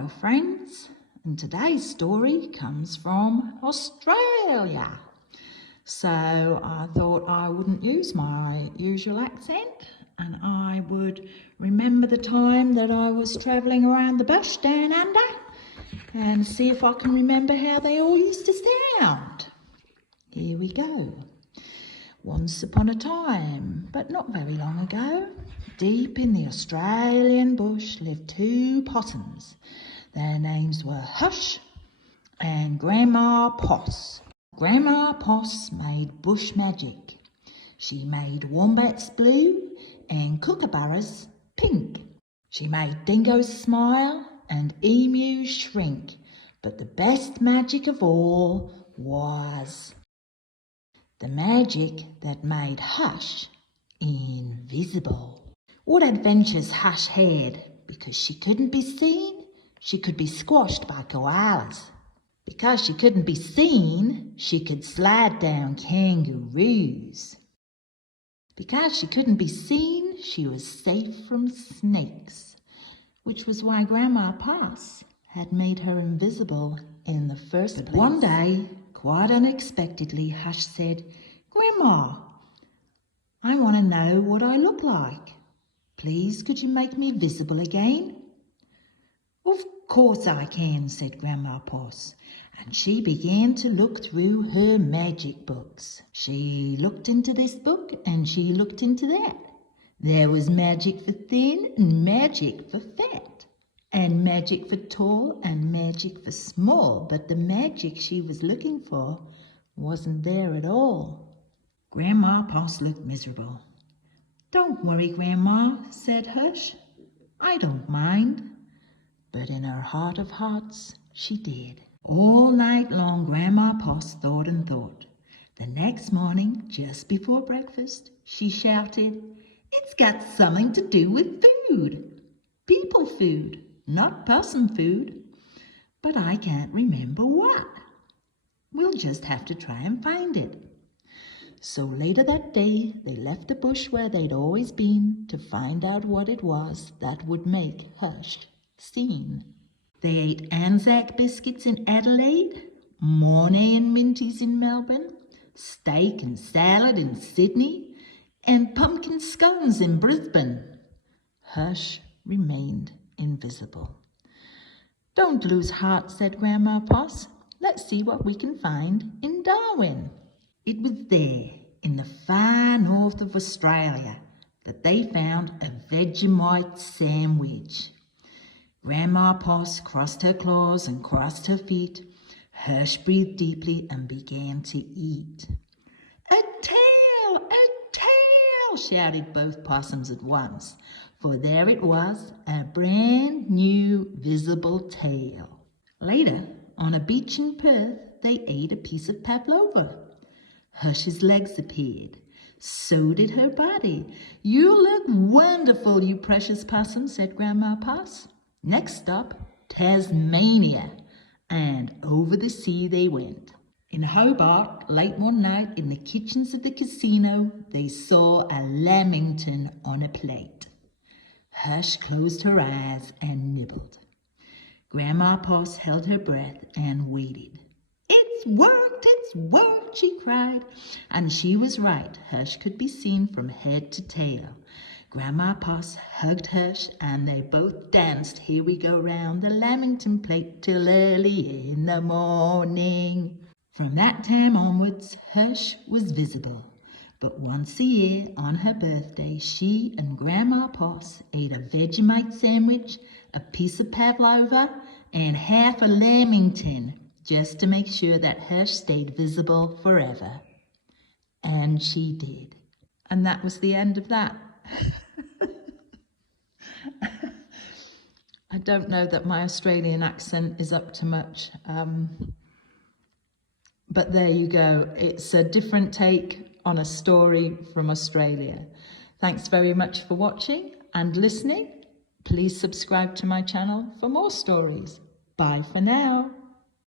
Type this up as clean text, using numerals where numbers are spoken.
Hello friends, and today's story comes from Australia. So I thought I wouldn't use my usual accent and I would remember the time that I was travelling around the bush down under and see if I can remember how they all used to sound. Here we go. Once upon a time, but not very long ago, deep in the Australian bush lived two possums. Their names were Hush and Grandma Poss. Grandma Poss made bush magic. She made wombats blue and kookaburras pink. She made dingoes smile and emus shrink. But the best magic of all was the magic that made Hush invisible. What adventures Hush had! Because she couldn't be seen, she could be squashed by koalas. Because she couldn't be seen, she could slide down kangaroos. Because she couldn't be seen, she was safe from snakes, which was why Grandma Poss had made her invisible in the first place. One day, quite unexpectedly, Hush said, "Grandma, I want to know what I look like. Please, could you make me visible again?" "Of course I can," said Grandma Poss, and she began to look through her magic books. She looked into this book and she looked into that. There was magic for thin and magic for fat, and magic for tall and magic for small, but the magic she was looking for wasn't there at all. Grandma Poss looked miserable. "Don't worry, Grandma," said Hush. "I don't mind." But in her heart of hearts, she did. All night long, Grandma Poss thought and thought. The next morning, just before breakfast, she shouted, "It's got something to do with food. People food, not possum food. But I can't remember what. We'll just have to try and find it." So later that day, they left the bush where they'd always been to find out what it was that would make Hush seen. They ate Anzac biscuits in Adelaide, Mornay and Minties in Melbourne, steak and salad in Sydney, and pumpkin scones in Brisbane. Hush remained invisible. "Don't lose heart," said Grandma Poss. "Let's see what we can find in Darwin." It was there, in the far north of Australia, that they found a Vegemite sandwich. Grandma Poss crossed her claws and crossed her feet. Hush breathed deeply and began to eat. "A tail! A tail!" shouted both possums at once, for there it was, a brand new visible tail. Later, on a beach in Perth, they ate a piece of pavlova. Hush's legs appeared. So did her body. "You look wonderful, you precious possum," said Grandma Poss. Next stop, Tasmania, and over the sea they went. In Hobart, late one night, in the kitchens of the casino, they saw a lamington on a plate. Hush closed her eyes and nibbled. Grandma Poss held her breath and waited. "It's worked, she cried. And she was right. Hush could be seen from head to tail. Grandma Poss hugged Hush and they both danced "Here We Go Round the Lamington Plate" till early in the morning. From that time onwards, Hush was visible. But once a year, on her birthday, she and Grandma Poss ate a Vegemite sandwich, a piece of pavlova, and half a lamington, just to make sure that Hush stayed visible forever. And she did. And that was the end of that. I don't know that my Australian accent is up to much, but there you go. It's a different take on a story from Australia. Thanks very much for watching and listening. Please subscribe to my channel for more stories. Bye for now.